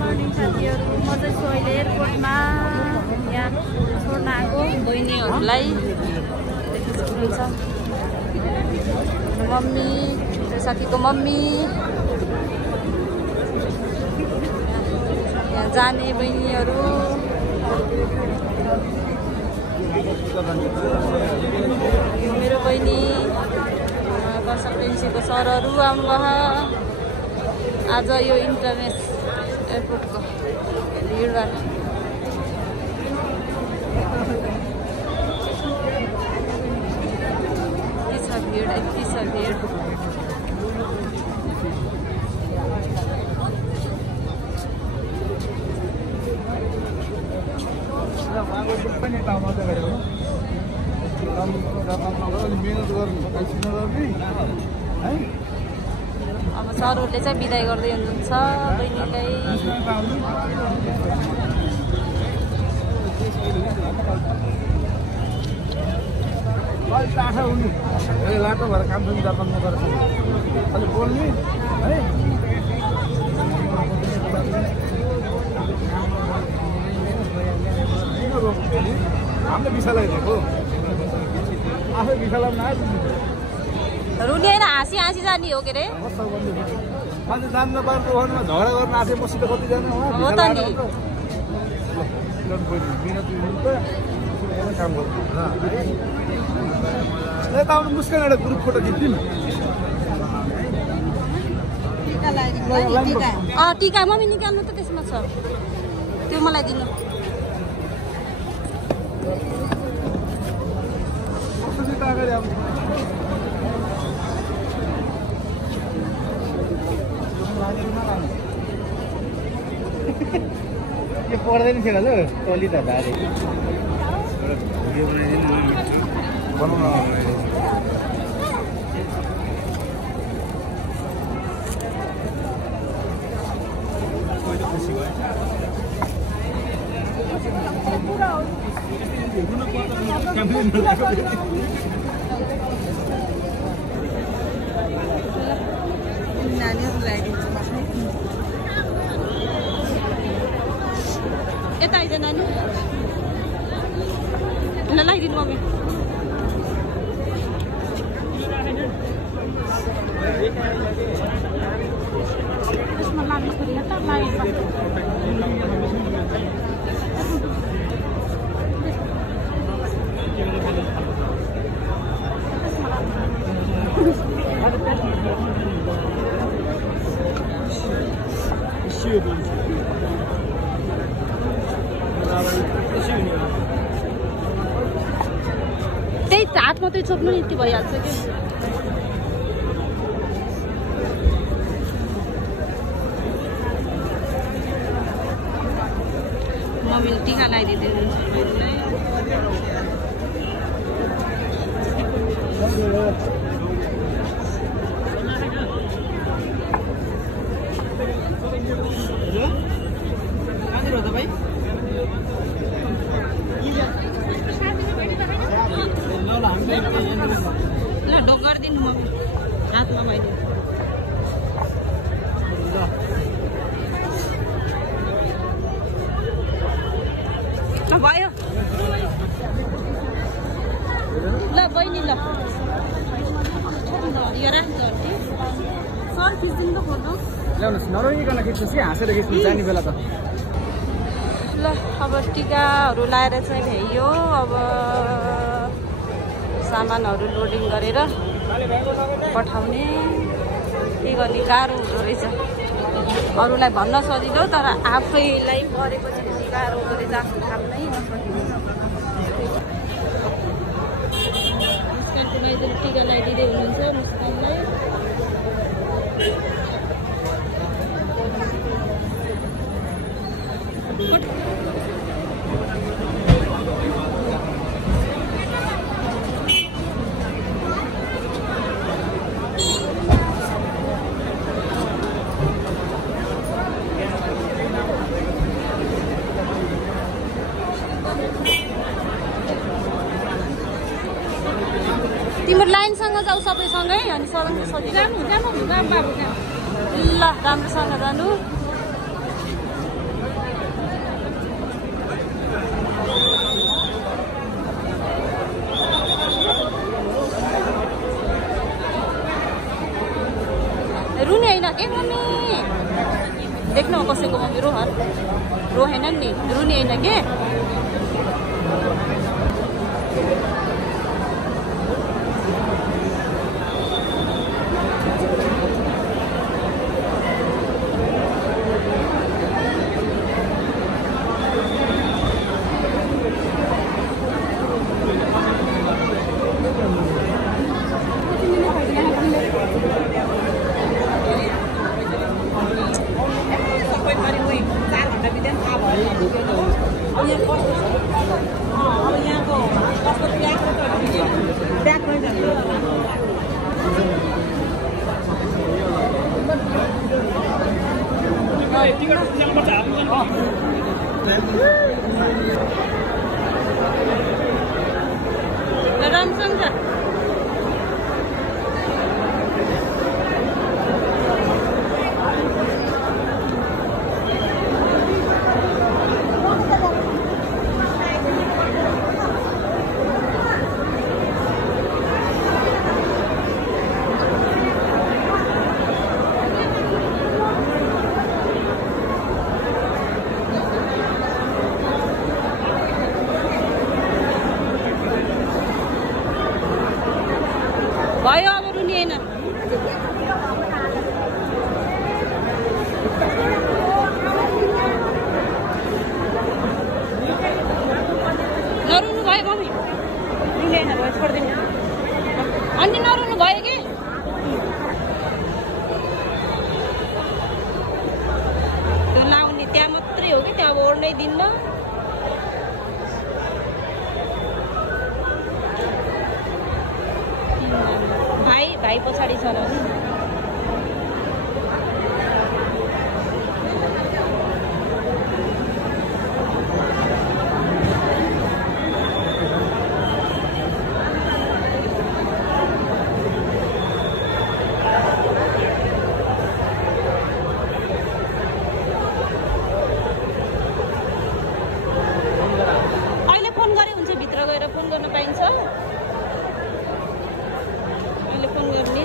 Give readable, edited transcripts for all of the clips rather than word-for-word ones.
Morning साथीहरू, म चाहिँ छु अहिले एयरपोर्टमा। यहाँ छोड्न आएको बहिनीहरूलाई देख्नुहुन्छ। मम्मी, साथीको मम्मी, यहाँ जाने बहिनीहरू, मेरो बहिनी, वर्षा प्रेमसीको सरहरू आउनुभयो आज यो इन्टरनेसनल एयरपोर्टको भिडभाड। यति छ भिड, यति छ भिड। अब सरहरूले चाहिँ बिदाई गर्दै हुनुहुन्छ बहिनीलाई। लाटो भएर काम पनि जापान नगरेको अलि बोल्ने है। हामीले विशालाई दिएको आफै विशालाई नआयो रुनी होइन, हाँसी हाँसी जाने हो के अरे। मान्छे जान्न पाएको ओखानमा झगडा गर्न आफै मसित कति जाने हो त नि। काम गर्नु यता आउनु मुस्कान एउटा ग्रुप फोटो खिच्दिउँ। टिका मम्मी निकाल्नु त त्यसमा छ, त्यो मलाई दिनु। अगाडि आउनु यो पर्दैन थियो दाजु टोली त धारे बनाउनु यता आइज नानी, ल लगाइदिनु मम्मी। यसमा लाग्नु पर्यो त लाइट। त्यही हात मात्रै छोप्नु नि, यति भइहाल्छ कि। मम्मीले टिका लगाइदिँदै हुनुहुन्छ बहिनीलाई। ल ढोक गरिदिनु मम्मी, हातमा मैले। ल भयो ल बहिनी, ल यो राख्छ आन्टी। सर खिच्दिनु त फोटो ल्याउनुहोस्, नरोइकन खिच्नुहोस् कि हाँसेर खिच्नु जाने बेला त। ल अब टिकाहरू लाएर चाहिँ भ्याइयो। अब सामानहरू लोडिङ गरेर पठाउने, के गर्ने गाह्रो हुँदो रहेछ। अरूलाई भन्न सजिलो, तर आफैलाई परेपछि गाह्रो हुँदो रहेछ। आफ्नो काम नै नसकिन्छ। मुस्कानको माइजले टिका लगाइदिँदै हुनुहुन्छ मुस्कानलाई। तिम्रो लाइनसँग जाऊ सबैसँगै, अनि सजिलो। ल राम्रोसँग जानु। देख्नु कसैको मम्मी रोहेनन् नि, रुनी होइन के। राम्रोसँग छ। भयो अब रुनी होइन। नरुनु भयो मम्मी, रुनी होइन भयो छोडिदिनु। अनि नरुनु भयो कि त्यो लाउने त्यहाँ मात्रै हो कि, त्यहाँ अब ओर्नै दिन्न। भाइ पछाडि छ र अहिले फोन गरे हुन्छ, भित्र गएर फोन गर्न पाइन्छ। अहिले फोन गर्ने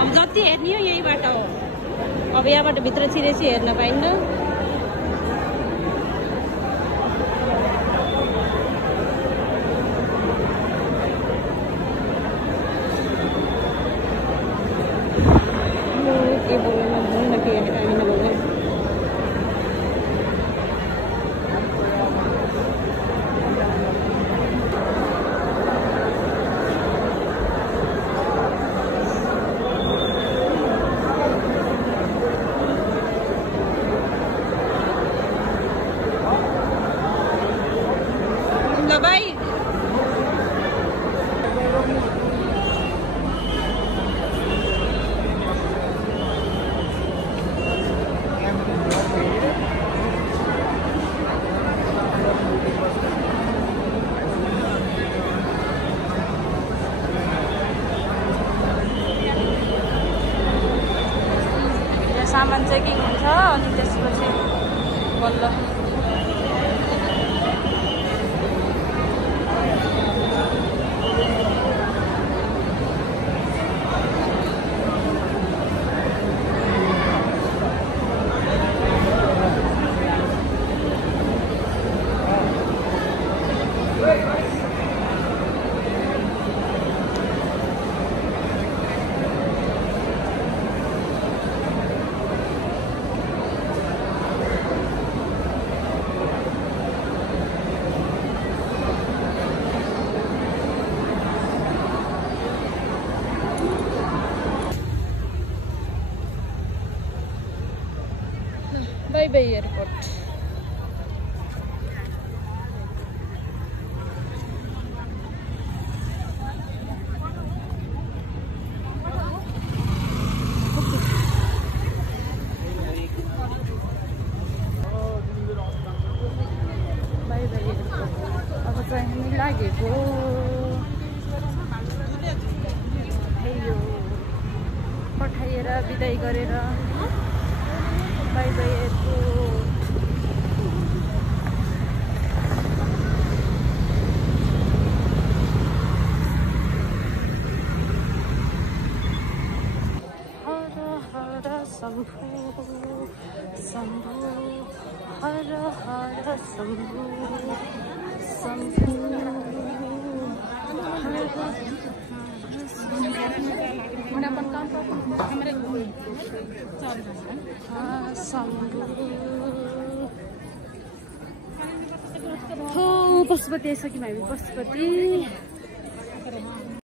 अब जति हेर्ने हो यहीबाट हो। अब यहाँबाट भित्र छिरेपछि हेर्न पाइन्न। भाइ सामान चेकिङ हुन्छ अनि त्यसपछि बल्ल by by airport. By by airport. अब चाहिँ हामी लागेको पठाइएर बिदाई गरेर बाई बाई एयरपोर्ट। हर हर शम्भु शम्भु हर हर शम्भु शम्भु शम्भु। पशुपति आइसक्यौँ हामी। पशुपति